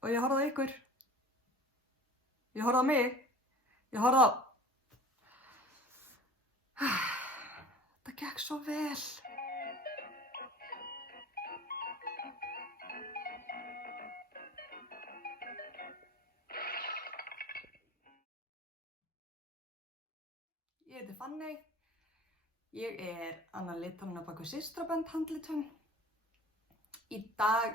og ég horfði á ykkur. Ég horfði á mig. Ég horfði á... Það gekk svo vel. Ég heiti Fanney. Ég annar litarinn á bak við systrabönd handlitun. Í dag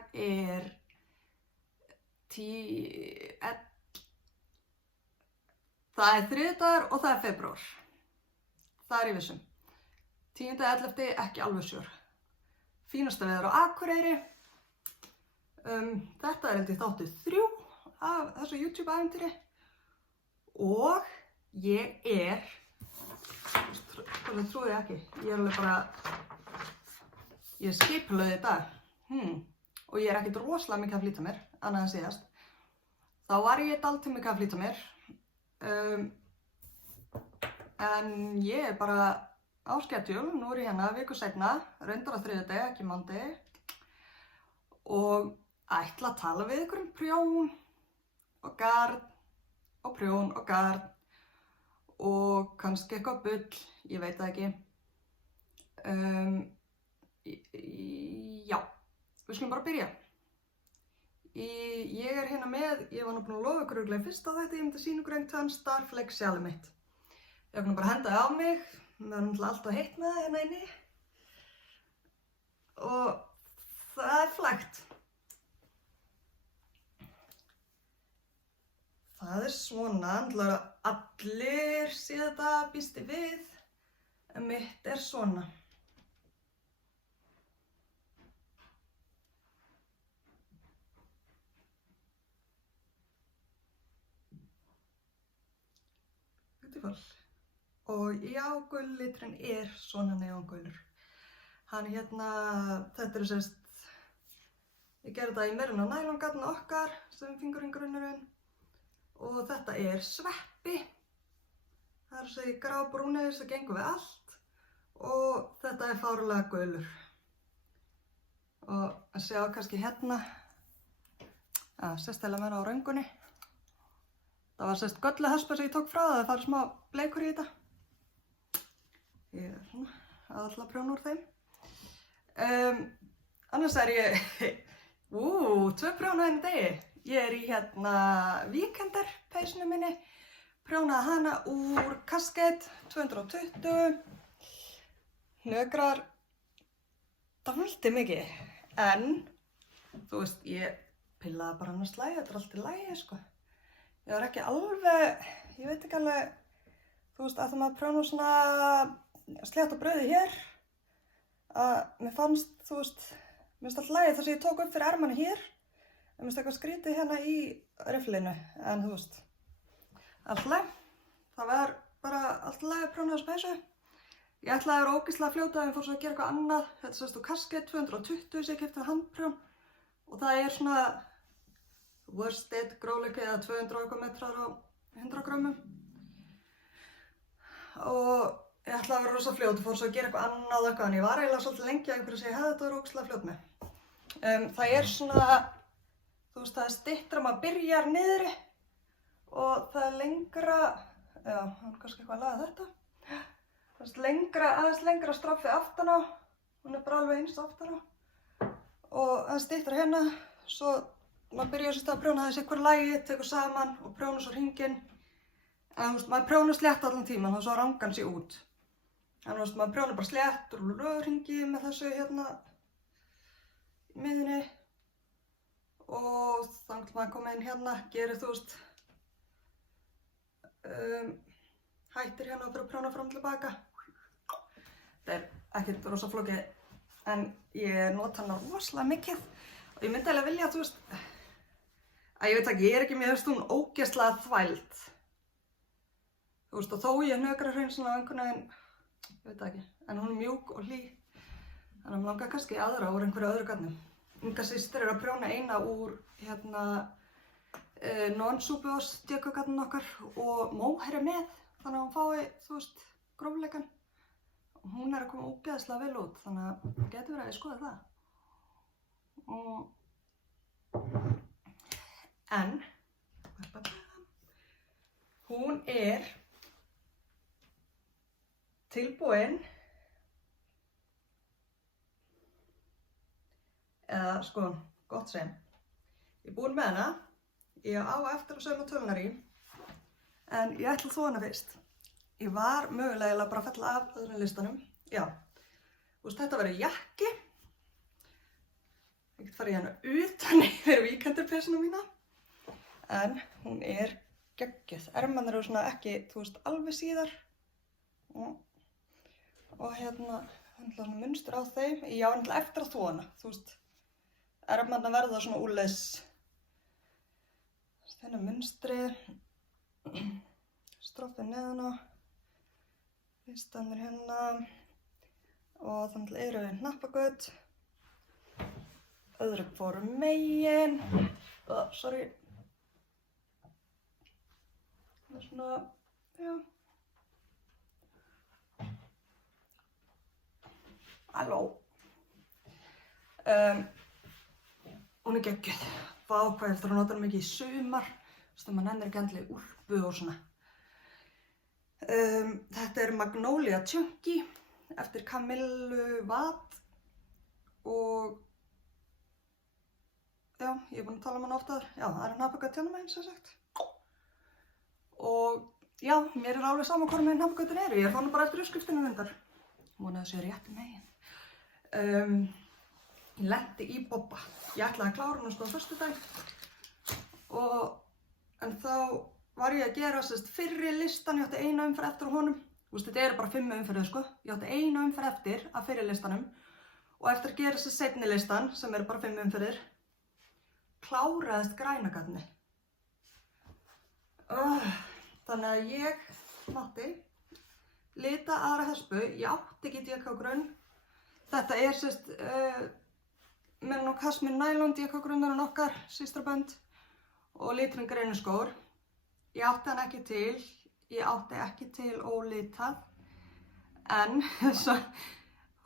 það þriðjudagur og það febrúar. Það ég vissum. 10.11. ekki alveg sjór. Fínasta veður á Akureyri. Þetta held ég þáttur 3 af þessu YouTube-æventýri. Og ég það trúi ég ekki. Ég alveg bara... Ég skipulögði í dag. Og ég ekkert rosalega mikið að flýta mér, annað en síðast. Þá var ég dálítið mikið að flýta mér. En ég bara á schedule, nú ég hérna viku seinna, reyndar á þriðjudegi, ekki mándegi. Og ætla að tala við ykkur prjón og garn og prjón og garn og kannski eitthvað bull, ég veit það ekki. Já, við skulum bara byrja. Ég hérna með, ég var nú búin að lofa ykkur örugglega í fyrsta þætti, ég myndi að sýna ykkur einhvern Starflex sjálfið mitt. Ég var bara að henda það á mig, það er náttúrulega alltaf heitt með það hérna inni. Og það flægt. Það svona, náttúrulega allir sé þetta býst ég við, en mitt svona. Og já, gulliturinn svona neongulur. Hann þetta sérst, ég gerði það í meirinn á nælongatna okkar, sem finguringrunnurinn. Og þetta sveppi. Það þessi grábrúnir sem gengur við allt. Og þetta fáránlega gulur. Og að sjá kannski hérna, sérstaklega meira á röngunni. Það var sérst gölluhespa sem ég tók frá það farið smá bleikur í þetta. Ég svona alltaf prjóna úr þeim. Annars ég, 2 prjóna henni degi. Ég í Weekender peysinu minni. Prjónaði hana úr Cascade 220. Hnökrar dálítið mikið. En, þú veist, ég pillaði bara annars lagi, þetta allt í lagi, sko. Ég var ekki alveg, ég veit ekki alveg, þú veist, að það maður prjóna svona slétta brauði hér. Mér fannst, þú veist, mér finnst alltaf lagið þar sem ég tók upp fyrir ermanni hér. Mér finnst eitthvað skrítið hérna í rifflinu, en þú veist, alltaf lag. Það var bara alltaf lag að prjóna þessu peysu. Ég ætlaði að vera ógeðslega fljóta en ég fór svo að gera eitthvað annað. Þetta sérst úr Cascade 220 sem ég keypti handprjón. Og það svona worsted gróleiki eða 200 metrar á 100 grömmum. Og ég ætlaði að vera rosa fljót og fór svo að gera eitthvað annað eitthvað. En ég var eiginlega svolítið lengi að einhverju segja, þetta var ógeðslega fljót með. Það svona, þú veist, það styttra maður byrjar niðri. Og það lengra, já, hann kannski eitthvað að laga þetta. Það aðeins lengra straffið aftan á. Hún bara alveg eins aftan á. Og það styttra hérna, svo maður byrjar að prjóna þessi ykkur lagi, tekur saman og prjóna svo hringinn. En þú veist, maður prjóna slétt allan tíman, þá svo rangan sig út. En þú veist, maður prjóna bara slétt og röðhringi með þessu hérna í miðjunni. Og þannig maður komið inn hérna, gerir þú veist, hættir hérna og fyrir að prjóna fram til baka. Þetta ekkert rosa flókið, en ég nota hana rosalega mikið. Og ég myndi eiginlega vilja, þú veist, að ég veit ekki, ég ekki, mér finnst hún ógeðslega þvæld. Þú veist, og þó ég hnökra hrein svona á einhvern veginn, ég veit ekki, en hún mjúk og hlý. Þannig að mér langar kannski aðra úr einhverju öðru garni. Inga systir að prjóna eina úr non-súpuós djökugarnin okkar og móherri með, þannig að hún fái, þú veist, grófleikan. Og hún að koma ógeðslega vel út, þannig að það getur verið að ég skoða það. En hún tilbúin, eða sko, gott sem. Ég er búin með hana, ég á eftir að sauma tölunar í, en ég ætla að þvo hana fyrst. Ég var mögulega bara að fella af öðrum listanum. Já, þú veist, þetta verður jakki. Ég get farið hérna utan yfir víkendarpeysuna mína. En hún geggjuð. Ermarnir eru svona ekki, þú veist, alveg síðar. Og hérna, svona munstur á þeim. Ég á náttúrulega eftir að þvo hana, þú veist. Ermarnir verða svona úrleis. Hérna munstrið. Stroppið neðan á. Listanir hérna. Og þannig eru hnappagöt. Öðru hvoru megin. Sorry. Það er svona, já. Halló. Hún geggjuð. Vá, hvað eftir að nota hana mikið í sumar. Þú veist, maður nennir ekki endilega í úlpu og svona. Þetta Magnolia Chunky eftir Camillu Watt. Og já, ég er búin að tala um hana ofta. Já, það hnappagöt hérna megin, sem sagt. Og já, mér alveg sama hvað með hnappagötin eru. Ég fann bara eftir uppskriftinu reyndar. Vona að það sé rétt megin. Ég lenti í Bobba. Ég ætlaði að klára hana sko á föstudag. En þá var ég að gera fyrri listan. Ég átti eina umferð eftir á honum. Þú veist, þetta eru bara 5 umferðir sko. Ég átti eina umferð eftir af fyrri listanum. Og eftir að gera seinni listan, sem eru bara 5 umferðir, kláraðist grænagatni. Þannig að ég mátti lita aðra hespu. Ég átti ekki DK-grunn. Þetta Merino Cashmere Nylon DK-grunnurinn okkar, systrabönd, og liturinn Greinuskór. Ég átti hann ekki til. Ég átti ekki til ólitað. En svo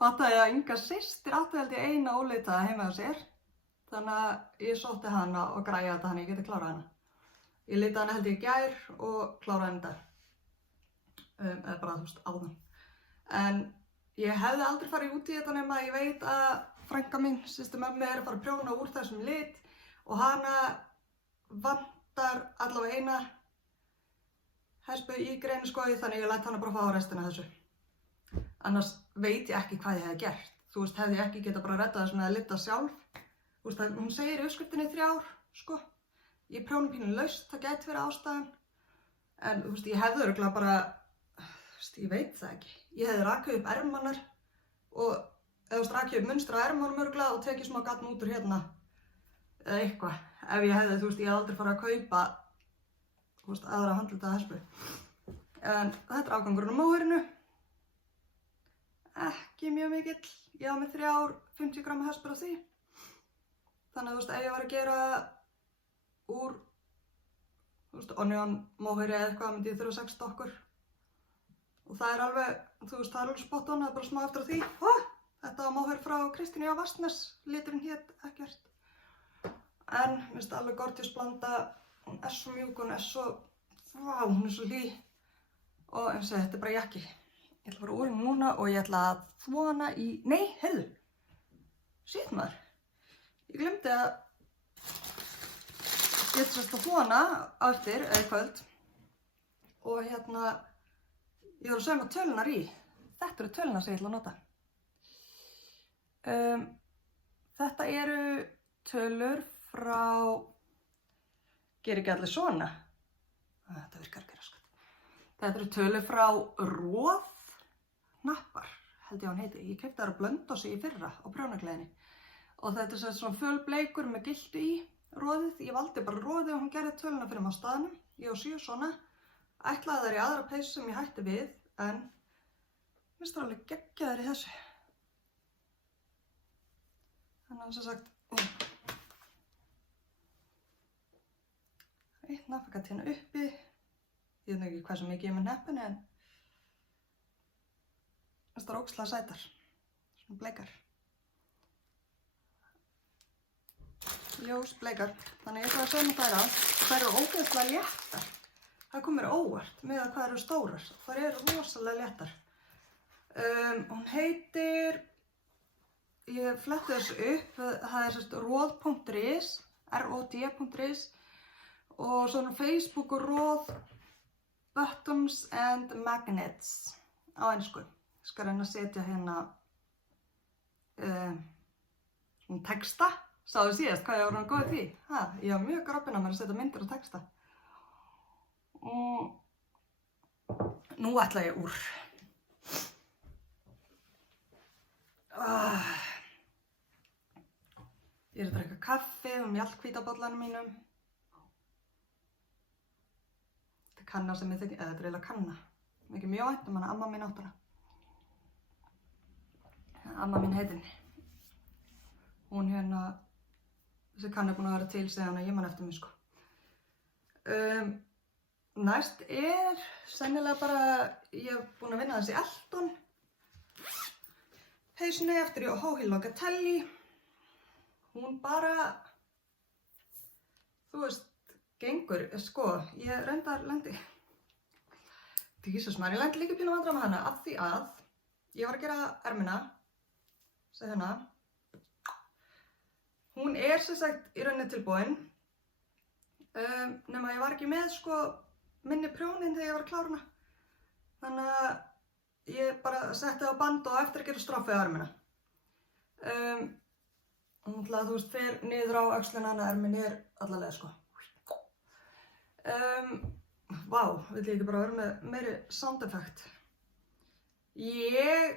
fattaði ég að Inga systir átti held ég eina ólitaða heima hjá sér. Þannig að ég sótti hana og græjaði þetta þannig að ég geti klárað hana. Ég litaði hana held ég í gær og kláraði hana í dag. Eða bara, þú veist, áðan. En ég hefði aldrei farið út í þetta nema að ég veit að frænka mín, systir mömmu, að fara að prjóna úr þessum lit og hana vantar allavega eina hespu í Greinuskógi, þannig ég læt hana bara fá restina af þessu. Annars veit ég ekki hvað ég hefði gert. Þú veist, hefði ég ekki getað bara reddað þessu með að lita sjálf. Þú veist, hún segir í uppskriftinni 3 ár, sko. Ég prjóna pínu laust, það gæti verið ástæðan. En þú veist, ég hefði örugglega bara, þú veist, ég veit það ekki. Ég hefði rakað upp ermarnar og, eða þú veist, rakað upp munstur á ermunum örugglega og tekið smá gatn út úr hérna. Eða eitthvað. Ef ég hefði, þú veist, ég hefði aldrei farið að kaupa, þú veist, aðra handlitaða hespu. En þetta afgangurinn á móherinu. Ekki mjög mikill. Ég á með 3 50 gramma hespur af því. Þannig að, þú veist, ef ég var að gera úr, þú veist, onion, móheri eða eitthvað, myndi ég þurfa 6 stokkur. Og það er alveg, þú veist, það er alveg spot on, það er bara smá eftir á því. Þetta var móheri frá Kristínu á Vastnes, liturinn hét ekkert. En, mér finnst alveg gorgeous blanda, hún er svo mjúk, hún er svo, vá, hún er svo hlý. Og eins og þetta er bara jakki. Ég ætla að fara úr henni núna og ég ætla að þvo hana í, nei, heyrðu. Shit maður. Ég glemdi að ég ætla að þvo hana á eftir, eða í kvöld. Og hérna, ég var að sauma tölunar í. Þetta eru tölunar sem ég ætla að nota. Þetta eru tölur frá, ger ekki allir svona. Þetta virkar ekki raskat. Þetta eru tölur frá Róð hnappar, held ég að hún heiti. Ég keypti þær á Blönduósi í fyrra á prjónagleðinni. Og þetta er svona fölbleikur með giltu í róðið. Ég valdi bara róðið og hún gerði töluna fyrir mig á staðnum. Ég á 7 svona. Ætlaði þær í aðra peysu sem ég hætti við, en mér finnst það alveg geggjaðar í þessu. Þannig að sem sagt, eitt hnappagat hérna uppi. Ég veit ekki hversu mikið ég er með hneppinu, en það er ógeðslega sætar, svona bleikar. ljósbleikar. Þannig ég ætla að sauma þær á. Þær eru ógeðslega léttar. Það kom mér óvart með að hvað eru stórar. Þær eru rosalega léttar. Hún heitir, ég fletti þessu upp, það er sérst roð.is, rod.is og svona Facebook og roð buttons and magnets á ensku. Ég skal reyna að setja hérna svona texta. Sáðu síðast hvað ég var hann góð því? Ég var mjög grópin að mér að setja myndir og texta. Nú ætla ég úr. Ég er að drekka kaffi og mjallhvítabollanum mínum. Þetta er kanna sem ég þekki, eða þetta er eiginlega kanna. Mikið mjög vænt hana, amma mín átt hana. Amma mín heitin. Hún hérna, þessi kanna er búin að vera til síðan að ég man eftir mig sko. Næst er sennilega bara, ég hef búin að vinna þessi Elton. Peysunni eftir ég á Hóhil Locatelli. Hún bara, þú veist, gengur, sko, ég reyndar lendi. Jísus maður, ég lendi líka pínu vandræðum með hana af því að ég var að gera ermina, segja hana. Hún er sem sagt í rauninni tilbúin, nema ég var ekki með, sko, minni prjónin þegar ég var að klára hana. Þannig að ég bara setti á band og eftir að gera stroffið á ermina. Hún ætlaði, þú veist, fer niður á öxlina hana, ermin er allalega, sko. Vá, vill ég ekki bara vera með meiri sound effect. Ég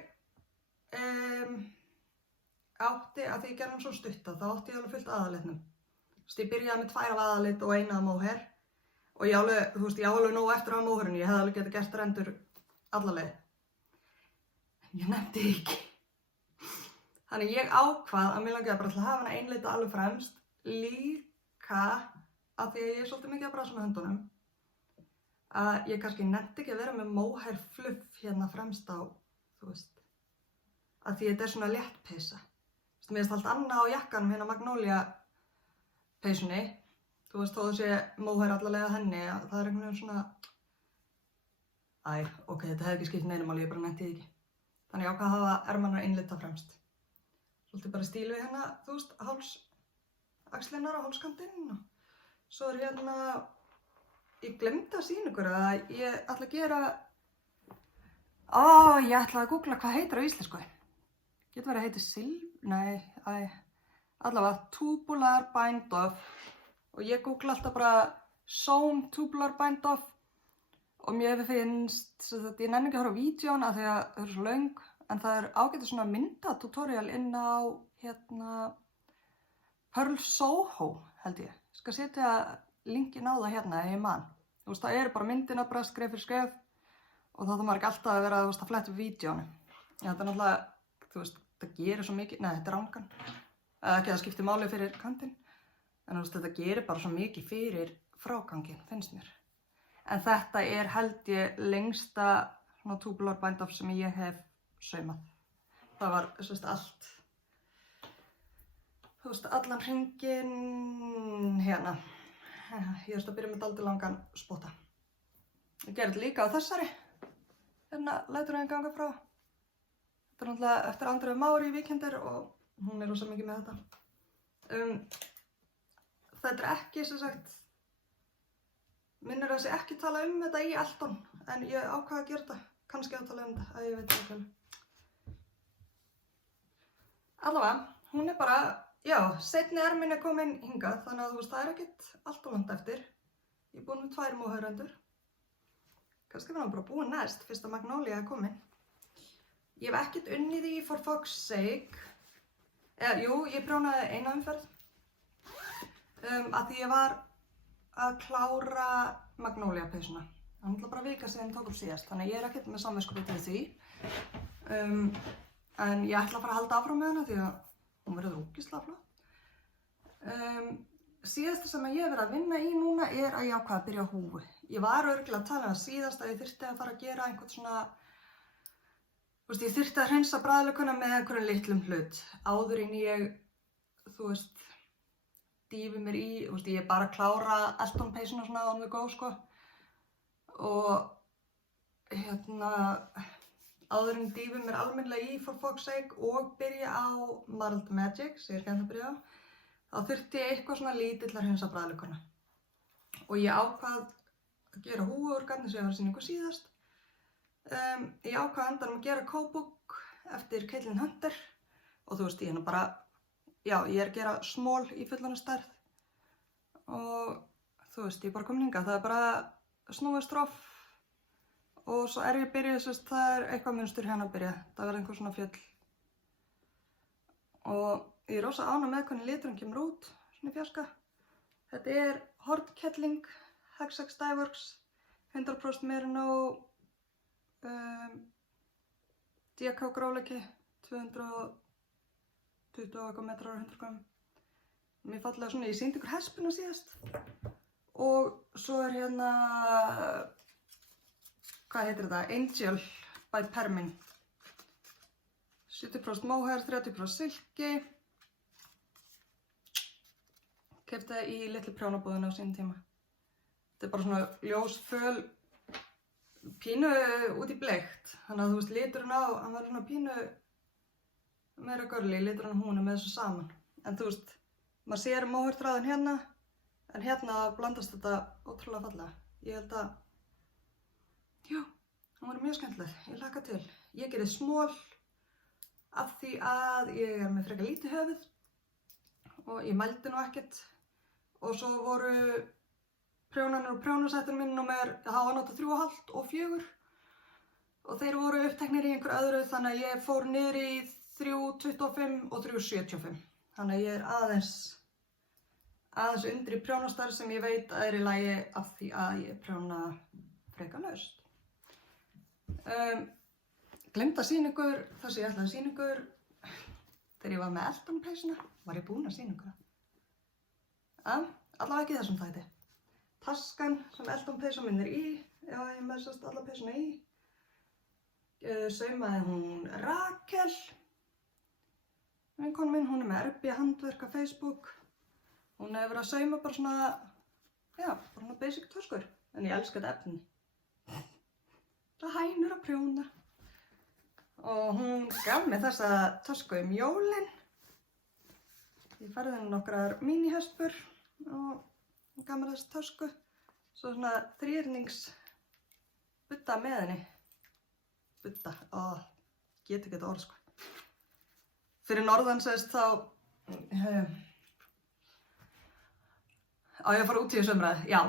átti, að því ég gerði hann svo stutta, þá átti ég alveg fullt aðalitnum. Þú veist, ég byrjaði með 2 af aðalit og 1 af móher. Og ég alveg, þú veist, ég á alveg nóg eftir af móherinu, ég hefði alveg getað gert rendur allalega. Ég nefndi ekki. Þannig ég ákvað að mér langaði bara til að hafa hana einlita alveg fremst, líka að því að ég er svolítið mikið að brasa með höndunum, að ég kannski nefndi ekki að vera með mohair fluff hérna fremst á, þú veist, að því þetta er svona létt peysa. Þú veist, mér finnst allt annað á jakkanum hérna Magnolia peysunni, þú veist, þó þú sé mohair allalega henni, það er einhvern veginn svona, ok, þetta hefði ekki skipt neinu máli, ég bara nefndi því ekki. Þannig ég ákvað að hafa ermarnar einlita fremst. Svolítið bara stíl við hérna, þú veist, axlirnar á hálskantinn og svo er hérna, ég glemdi að sýna ykkur að ég ætla að gera, ég ætla að googla hvað heitir á íslensku. Getur verið að heiti allavega tubular bind off og ég googla alltaf bara sewn tubular bind off og mér finnst, ég nenni ekki að horfa á vídeón af því að þau eru svo löng. En það er ágætið svona myndatutorial inn á hérna Pearl Soho held ég. Ég skal setja linkin á það hérna ef ég man. Þú veist, það eru bara myndina bara skref fyrir skref og þá þarf maður ekki alltaf að vera að fletta upp vídeónu. Þetta er náttúrulega, þú veist, það gerir svo mikið, þetta er rangan. Ekki að það skipti máli fyrir kantinn. En þú veist, þetta gerir bara svo mikið fyrir fráganginn, finnst mér. En þetta er held ég lengsta svona tubular bind off sem ég hef saumað. Það var allt, þú veist, allan hringinn hérna. Ég veist að byrja með dálítið langan spotta. Ég gerði þetta líka á þessari. Hérna lætur henni ganga frá. Þetta er náttúrulega eftir Andreu Mári í Víkendir og hún er rosa mikið með þetta. Þetta er ekki, sem sagt, minnir að sé ekki tala um þetta í Elton, en ég ákvað að gera þetta. Kannski að tala um þetta, að ég veit ekki alveg. Allavega, hún er bara, já, seinni ermin er komin hingað, þannig að þú veist, það er ekkert allt of langt eftir. Ég er búin með 2 móhaurendur. Kannski verður hann bara búin næst, fyrst að Magnolia er komin. Ég hef ekkert unnið í for fuck's sake. Jú, ég prjónaði eina umferð. Að því ég var að klára Magnolia peysuna. Það er bara vika síðan ég tók upp síðast, þannig ég er ekkert með samviskubit við því. En ég ætla að fara að halda áfram með hana því að hún verður ógeðslega flott. Síðasta sem ég hef verið að vinna í núna er að ég ákvað að byrja á húfu. Ég var örugglega að tala um það síðast að ég þyrfti að fara að gera einhvern svona, þú veist, ég þyrfti að hreinsa bragðlaukana með einhverjum litlum hlut áður en ég, þú veist, dýfi mér í, þú veist, ég er bara að klára Elton peysuna svona on the go, sko. Og áður en dýfi mér almennilega í For Fuck's Sake og byrja á Marled Magic, sem ég er ekki að byrja á, þá þurfti ég eitthvað svona lítið til að hreinsa bragðlaukana. Og ég ákvað að gera húfu úr garni sem ég var að sýna ykkur síðast. Ég ákvað endanum að gera Cowbook eftir Caitlin Hunter og þú veist, ég bara, já, ég er að gera small í fullorðinsstærð og þú veist, ég er bara komin hingað. Það er bara snúið og svo er ég byrjuð, það er eitthvað munstur hérna að byrja. Það verður einhver svona fjöll. Og ég er rosa ánægð með hvernig liturinn kemur út, svona í fjarska. Þetta er Hornkettling, Hexax Dyeworks, 100% Merino, DK grófleiki, 220 eitthvað metrar á 100 gram. Mér fallega svona, ég sýndi ykkur hespuna síðast. Og svo er hérna, hvað heitir þetta? Angel by Permin. 70% mohair, 30% silki. Keypti það í litlu prjónabúðinni á sínum tíma. Þetta er bara svona ljós föl, pínu út í bleikt. Þannig að þú veist, liturinn á, hann var svona pínu meira görli, liturinn á hún með þessu saman. En þú veist, maður sér mohair þráðin hérna, en hérna blandast þetta ótrúlega fallega. Ég held að, já, hún var mjög skemmtileg, ég hlakka til. Ég gerði small af því að ég er með frekar lítið höfuð og ég mældi nú ekkert. Og svo voru prjónarnir og prjónasettin minn númer, það hafa notað 3,5 og 4 og þeir voru uppteknir í einhver öðru þannig að ég fór niður í 3,25 og 3,75. Þannig að ég er aðeins undir í prjónastarf sem ég veit að er í lagi af því að ég prjóna frekar laust. Gleymd að sýna ykkur það sem ég ætlaði að sýna ykkur þegar ég var með Elton peysuna, var ég búin að sýna ykkur það. Allavega ekki þessum þætti. Taskan sem Elton peysa minn er í, já ég með alla peysuna í, saumaði hún Rakel, vinkona mín, hún er með RB handverk á Facebook. Hún hefur verið að sauma bara svona, já, bara svona basic töskur, en ég elska þetta efni. Það hænur að prjóna. Og hún gaf mér þessa tösku jólin. Ég færði henni nokkrar mínihespur og hún gaf mér þessa tösku. Svo svona þrýrningsbudda með henni. Budda, get ekki þetta orð sko. Fyrir norðan sést þá, á ég að fara út í þessu umræðu, já.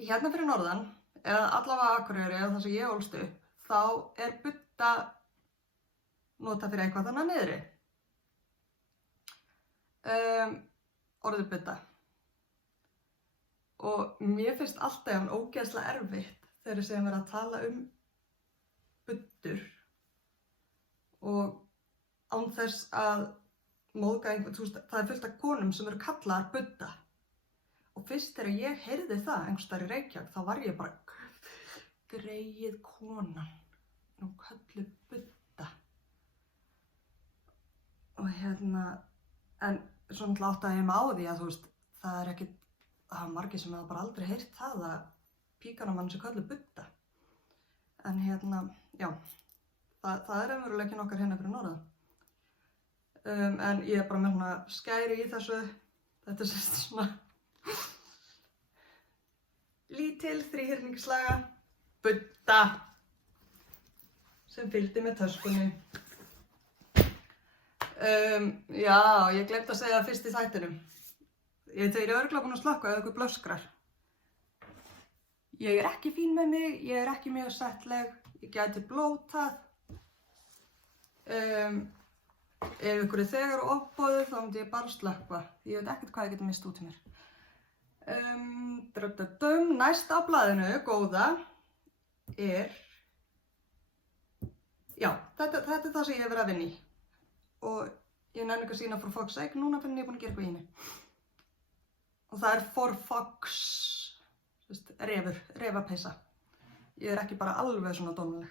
Hérna fyrir norðan, eða allavega Akureyri eða það sem ég ólst upp, þá er budda notað fyrir eitthvað þannig niðri. Orðið budda. Og mér finnst alltaf hann ógeðslega erfitt þegar sem er að tala buddur og án þess að móðga einhvern, þú veist, það er fullt af konum sem eru kallaðar budda. Og fyrst þegar ég heyrði það einhvers staðar í Reykjavík, þá var ég bara, greið konan, nú kölluð budda. Og en svo náttúrulega áttaði ég mig á því að þú veist, það er ekkit, það var margir sem hafa bara aldrei heyrt það að píkanamann sem kölluð budda. En já, það er raunveruleikinn okkar hérna fyrir norðan. En ég er bara með svona skæri í þessu, þetta er svona lítil þríhyrningslaga budda sem fylgdi með töskunni. Já, ég gleymdi að segja það fyrst í þættinum. Þeir eru örugglega búin að slökkva ef ykkur blöskrar. Ég er ekki fín með mig, ég er ekki mjög settleg, ég gæti blótað. Ef ykkur er þegar ofboðið þá myndi ég bara slökkva. Ég veit ekkert hvað ég geti mist út í mér. Næst á blaðinu, góða, er, já, þetta er það sem ég hef verið að vinna í. Og ég nenni ekki að sýna For Fuck's Sake núna fyrir ég er búin að gera eitthvað í henni. Og það er For Fuck's, refapeysa. Ég er ekki bara alveg svona dónuleg.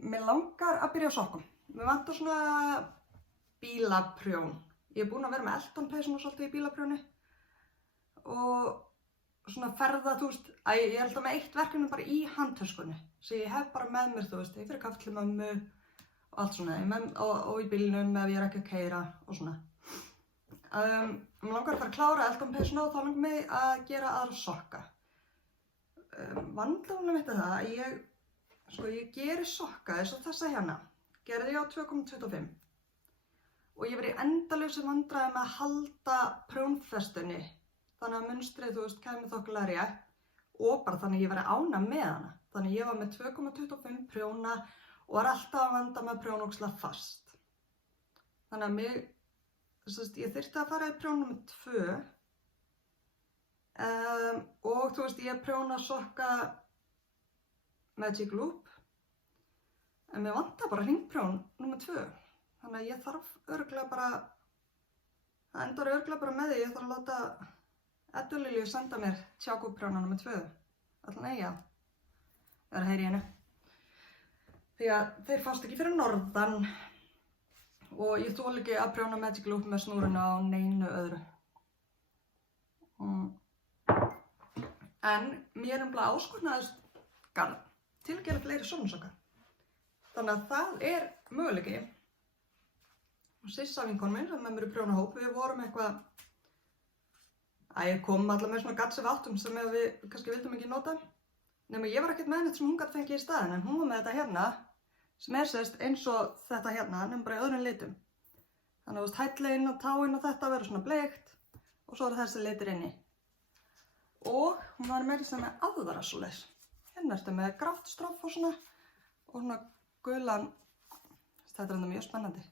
Mér langar að byrja á sokkum. Mér vantar svona bílaprjón. Ég er búin að vera með Elton-peysuna svolítið í bílaprjóni og svona ferða, þú veist, ég er alltaf með eitt verkefni bara í handtöskunni sem ég hef bara með mér, þú veist, ég fyrir kaffi til mömmu og allt svona, og í bílnum ef ég er ekki að keyra og svona. Mér langar að fara að klára Elton-peysuna og þá langar mig að gera aðra sokka. Vandamálið mitt er það að ég geri sokka eins og þessa hérna, gerði ég á 2,25 og ég verið í endalausu vandræðum með að halda prjónfestunni þannig að munstrið, þú veist, kæmi þokkalega rétt og bara þannig að ég verið ánægð með hana. Þannig að ég var með 2,25 prjóna og var alltaf að vanda með prjónókslega fast. Þannig að ég þyrfti að fara í prjón nr. 2 og þú veist, ég prjóna sokka Magic Loop en mér vantar bara hringprjón nr. 2. Þannig að ég þarf örugglega bara, það endar örugglega bara með því, ég þarf að láta Eddu Lilju senda mér tjákúprjóna nr. 2. Allan eiga. Það er að heyra í henni. Því að þeir fást ekki fyrir norðan og ég þoli ekki að prjóna Magic Loop með snúruna á neinu öðru. En mér áskonaðist garn til að gera fleiri svona sokka. Þannig að það er möguleiki. Sissa vinkonu mín sem með mér í prjónahóp, við vorum eitthvað ég kom allavega með svona gatt sem við áttum sem við kannski vildum ekki nota. Nema ég var ekkert með neitt sem hún gat fengið í staðinn en hún var með þetta hérna sem er sérst eins og þetta hérna nema bara í öðrum litum. Þannig að hællinn og táinn og þetta verður svona bleikt og svo eru þessi litir inni. Og hún var með þess með aðra svoleiðis. Hérna ertu með grátt stroff og svona gulan. Þetta er enda mjög spennandi.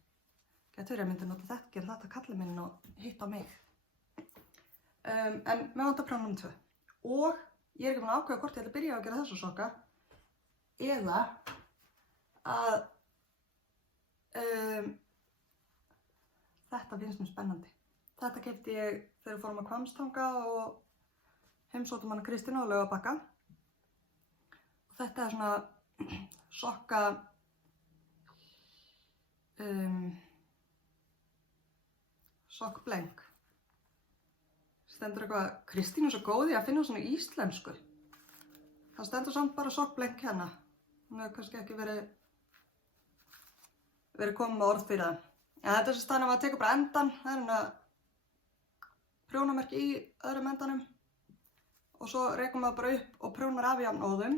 Gæti verið að myndi nota þetta, gera þetta kallið minn og hitta mig. En mér vantar prjón nr. 2 og ég er ekki búin að ákveða hvort ég ætla að byrja að gera þessa sokka eða að þetta finnst mér spennandi. Þetta keypti ég þegar við fórum að Hvammstanga og heimsóttum hana Kristínu á Laugarbakka. Og þetta er svona sokka sokkbleng. Stendur eitthvað, Kristín er svo góð í að finna svona íslensku. Það stendur samt bara sokkbleng hérna. Hún hefur kannski ekki verið komið með orð fyrir það. En þetta er svo stann að maður tekur bara endan. Það er hérna prjónamerki í öðrum endanum. Og svo rekum maður bara upp og prjónar af jafnóðum.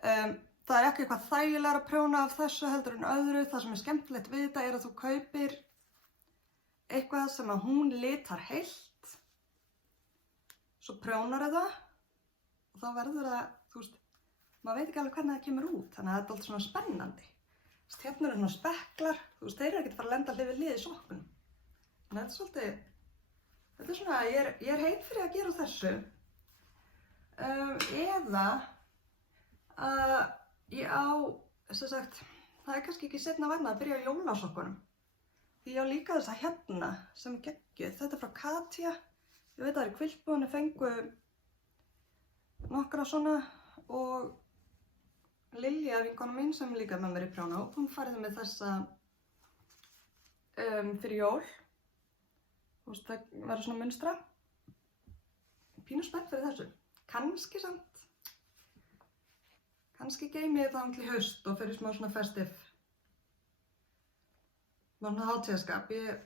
Það er ekki eitthvað þægilegra að prjóna af þessu heldur en öðru. Það sem er skemmtilegt við þetta er að þú kaupir eitthvað sem að hún litar heilt. Svo prjónar það og þá verður það, þú veist, maður veit ekki alveg hvernig það kemur út, þannig að þetta er alltaf svona spennandi. Hérna eru svona speklar, þú veist, þeir eru ekkert að fara að lenda hlið við hlið í sokkunum. Þannig að þetta er svolítið, þetta er svona, ég er heit fyrir að gera þessu. Eða að ég á, sem sagt, það er kannski ekki seinna vegna að byrja á jólasokkunum. Því ég á líka þessa hérna sem er geggjuð, þetta er frá Katja. Ég veit að það er Kviltbúðinni fengu nokkra svona og Lilja, vinkona mín sem líka með mér í prjónahóp, hún færði með þessa fyrir jól. Þú veist, það verður svona munstra. Pínu spennt fyrir þessu. Kannski samt. Kannski geymi ég það til haust og fyrir smá svona festive. Svona hátíðarskap. Ég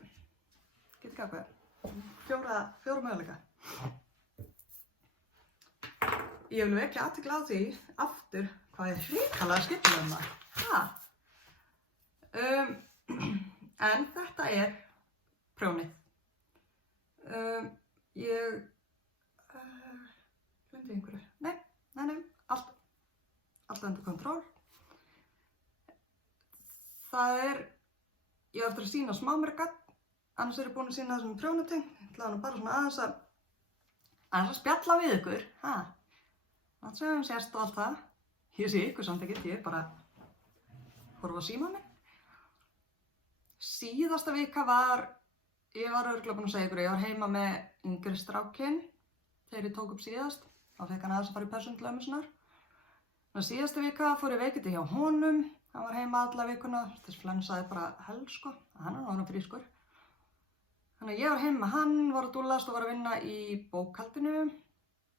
get ekki ákveða. Fjóra möguleika. Ég vil vekja athygli á því aftur hvað ég hrikalega skiptilega það. En þetta er prjónið. Ég gleymdi einhverju. Nei, allt undir kontról. Það er, ég á eftir að sýna smá mér gatt. Annars er ég búin að sýna það sem prjónating. Ég ætla hann bara svona aðeins að spjalla við ykkur. Það sem við sést og allt það. Ég sé ykkur samt ekkert, ég bara horfa á símann minn. Síðasta vika ég var örugglega búin að segja ykkur, ég var heima með yngri strákinn þegar ég tók upp síðast. Þá fekk hann aðeins að fara í pössun til ömmu sinnar. Síðasta vika fór ég veikindi hjá honum. Hann var heima alla vikuna, þess flensaði bara hell sko. Hann er náttúrulega frískur. Þannig að ég var heim með hann, var að dúllast og var að vinna í bókhaldinu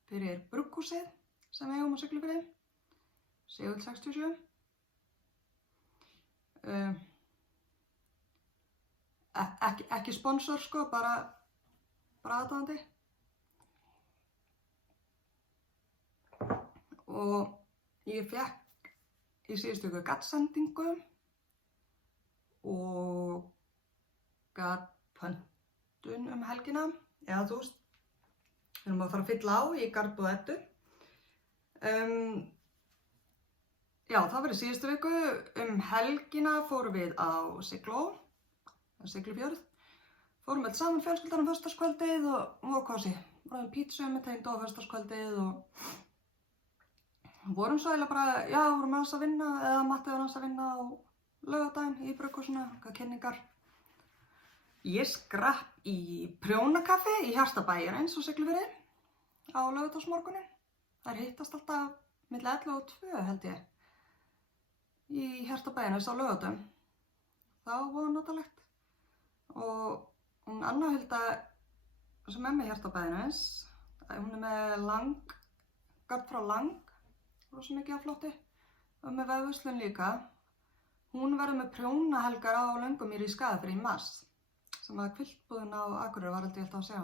fyrir brugghúsið sem við eigum á Siglufirði, Segull 67. Ekki sponsor sko, bara aðdáandi. Og ég fékk í síðustu viku gattsendingu og gattpöntun helgina. Eða þú veist, við erum að fara að fylla á í Garð og Eddu. Já, það var í síðustu viku. Helgina fórum við á Siglufjörð. Fórum við saman fjölskyldan á föstudagskvöldið og kósí. Bráðum pítsu með tengd á föstudagskvöldið og vorum svo eiginlega bara, já, vorum aðeins að vinna, eða Matti var aðeins að vinna á laugardaginn í brugghúsinu, eitthvað kynningar. Ég skrapp í prjónakaffi í Hjartabæjarins á Siglufirði á laugardagsmorgunin. Þær hittast alltaf milli 11 og 2 held ég í Hjartabæjarins á laugardaginn. Það var notalegt. Og hún Anna Hulda sem með Hjartabæjarins, hún með Garð frá Lang, rosa mikið af flotti, og með vefverslun líka. Hún verður með prjónahelgar á Löngumýri í Skagafirði í mars, sem að Quiltbúðin á Akureyri var held ég alltaf að sjá.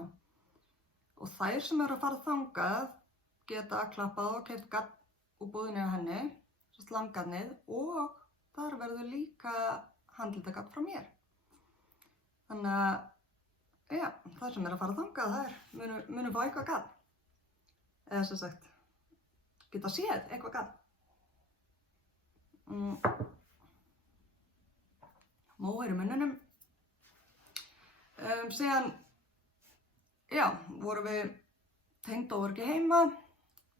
Og þær sem eru að fara þangað geta klappað og keypt gadd úr búðinni á henni, langgarnið, og þar verður líka handritagadd frá mér. Þannig að, já, þær sem eru að fara þangað, þær munu fá eitthvað gadd. Eða sem sagt, geta séð eitthvað gadd. Móir í munninum. Síðan, já, vorum við tengd og voru ekki heima.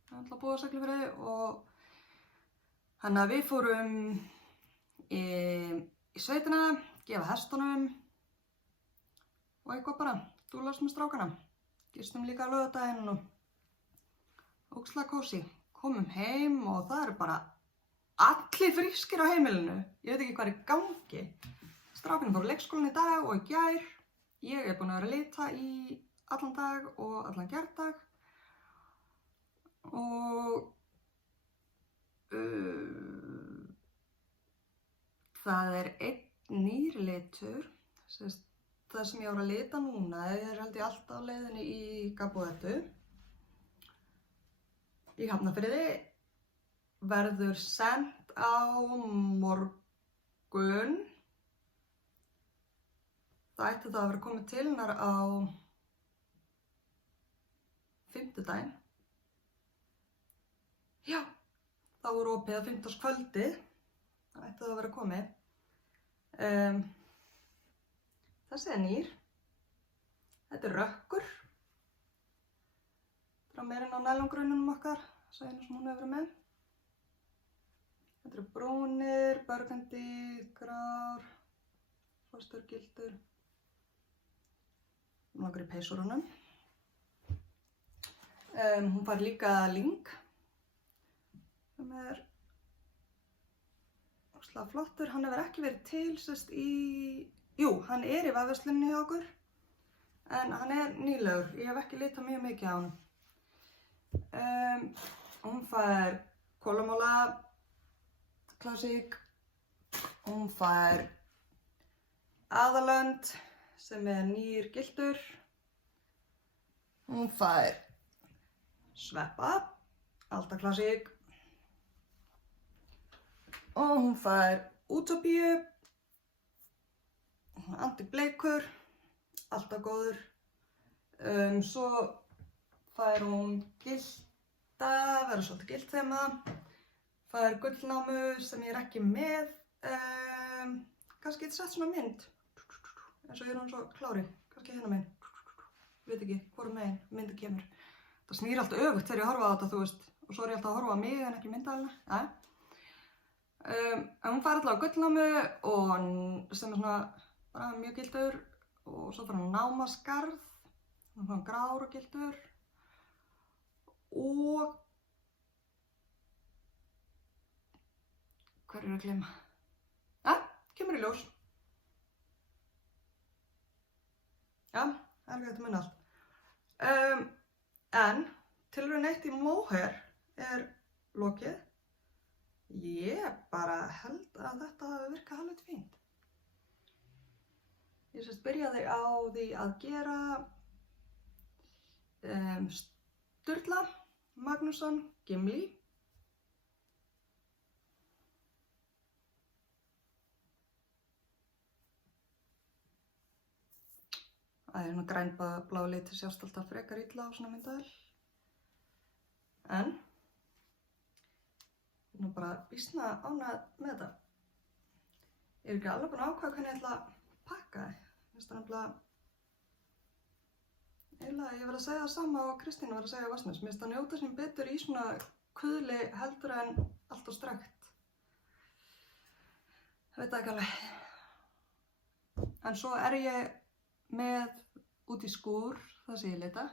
Það var alltaf búið á Siglufirði og þannig að við fórum í sveitina, gefa hestunum og eitthvað bara, dúllast með strákana. Gistum líka á laugardaginn og ógeðslega kósí. Komum heim og það eru bara allir frískir á heimilinu. Ég veit ekki hvað er í gangi. Strákarnir fóru á leikskólann í dag og í gær. Ég er búin að vera að lita í allan dag og allan gærdag. Og það er einn nýr litur. Það sem ég var að lita núna er held ég alltaf á leiðinni í Garð og Eddu. Í Hafnarfirði verður sent á morgun. Það ætti það að vera komið til hennar á fimmtudaginn. Já, það voru opið á fimmtudagskvöldið. Það ætti það að vera komið. Þessi er nýr. Þetta er rökkur. Frá meirinn á nælongrununum okkar, svo einu sem hún hefur verið með. Þetta eru brúnir, burgundy, grár, svörtur, gildur. Hún langar í peysurunum. Hún fær líka ling, sem er ógeðslega flottur. Hann hefur ekki verið til, hann er í vefverslunni hjá okkur, en hann er nýlegur. Ég hef ekki litað mjög mikið á hann. Hún fær kólamóla, klassík. Hún fær aðalönd, sem er nýr gildur. Hún fær sveppa, alltaf klassík. Og hún fær útópíu, antibleikur, alltaf góður. Svo fær hún gilda, verður svolítið gildþema. Fær gullnámu sem ég er ekki með. Kannski get sett svona mynd. Eins og ég er hann svo klári. Kannski hérna megin. Ég veit ekki hvorum megin myndin kemur. Það snýr alltaf öfugt þegar ég horfa á þetta, þú veist. Og svo er ég alltaf að horfa á mig en ekki myndalina. Hún fær alltaf gullnámu og sem er svona bara mjög gildur. Og svo fær hún námaskarð. Hún fær grár og gildur. Og hvað er að gleyma? Kemur í ljós. Já, það er ekki að munna allt. En tilraun 1 í mohair er lokið. Ég bara held að þetta hafi virkað helviti fínt. Ég sérst byrjaði á því að gera Sturla Magnússon Gimli. Það er grænblá litir sjást alltaf frekar illa á svona myndavél. En ég er bara býsna ánægð með þetta. Ég er ekki alveg búin að ákveða hvernig ég ætla að pakka þið. Mér finnst það nefnilega eiginlega, ég verð að segja það sama og Kristín var að segja á Vatnsnes. Mér finnst það njóta sín betur í svona kuðli heldur en allt of strekt. Það veit það ekki alveg. En svo er ég með út í skúr, það sé ég leita,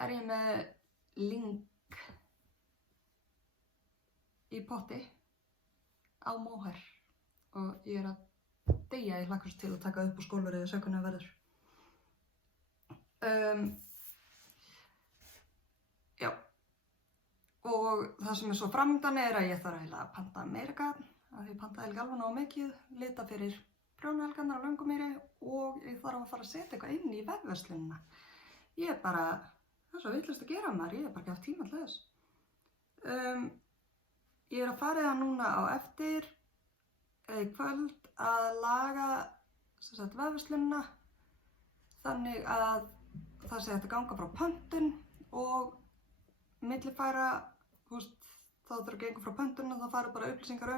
er ég með link í potti á mohair og ég er að deyja í hlakkast til að taka upp úr skólverið og sjá hvernig það verður. Já, og það sem er svo framöndan er að ég þarf eiginlega að panta meira garn, af því ég pantaði ekki alveg nógu mikið, lita fyrir prjónahelgarnar á Löngumýri og ég þarf að fara að setja eitthvað inn í vefverslunina. Ég er bara, það er svo vitlaust að gera maður, ég er bara ekki haft tíma til þess. Ég er að fara það núna á eftir í kvöld að laga vefverslunina þannig að það sé hægt að ganga frá pöntun og millifæra, þá þarf að gengur frá pöntun og þá fara bara upplýsingar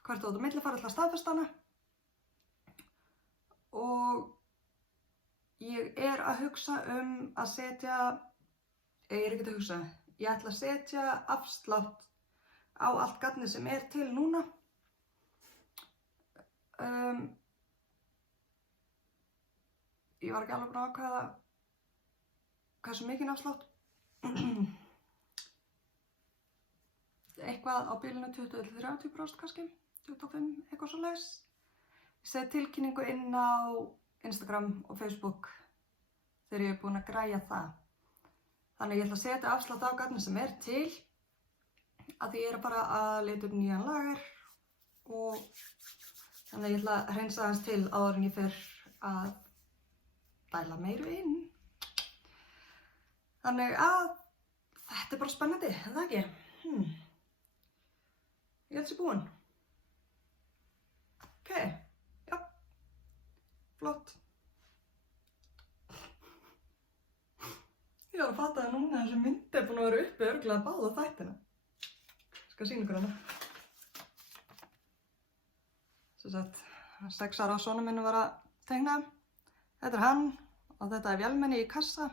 hvert þú átt að millifæra til að staðfesta hana. Og ég er að hugsa að setja, ég er ekkert að hugsa, ég ætla að setja afslátt á allt garnið sem er til núna. Ég var ekki alveg búin að ákveða hversu mikinn afslátt. Eitthvað á bilinu 20-30% kannski, 25, eitthvað svoleiðis. Ég seti tilkynningu inn á Instagram og Facebook þegar ég er búin að græja það. Þannig ég ætla að setja afslátt á garnið sem er til að því ég er að fara að leita upp nýjan lager og þannig ég ætla að hreinsa aðeins til áður en ég fer að dæla meiru inn. Þannig að þetta er bara spennandi, er það ekki? Ég held sér búin. Ok, já, flott. Ég var að fatta það núna að þessi mynd er búin að vera uppi örugglega báða þættina. Skal sýna ykkur hana. Sem sagt, 6 ára sonur minn var að teikna. Þetta er hann og þetta er vélmenni í kassa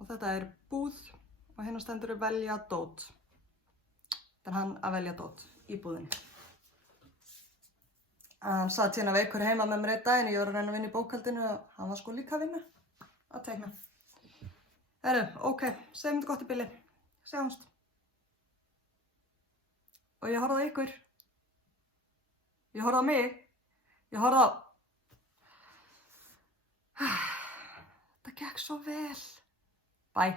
og þetta er búð og hérna stendur velja dót. Þetta er hann að velja dót í búðinni. Hann satt hérna veikur heima með mér einn daginn, ég var að reyna að vinna í bókhaldinu og hann var sko líka að vinna að teikna. Herru, ok, segjum þetta gott í bili. Sjáumst. Og ég horfði á ykkur. Ég horfði á mig. Ég horfði á... Þetta gekk svo vel. Bye.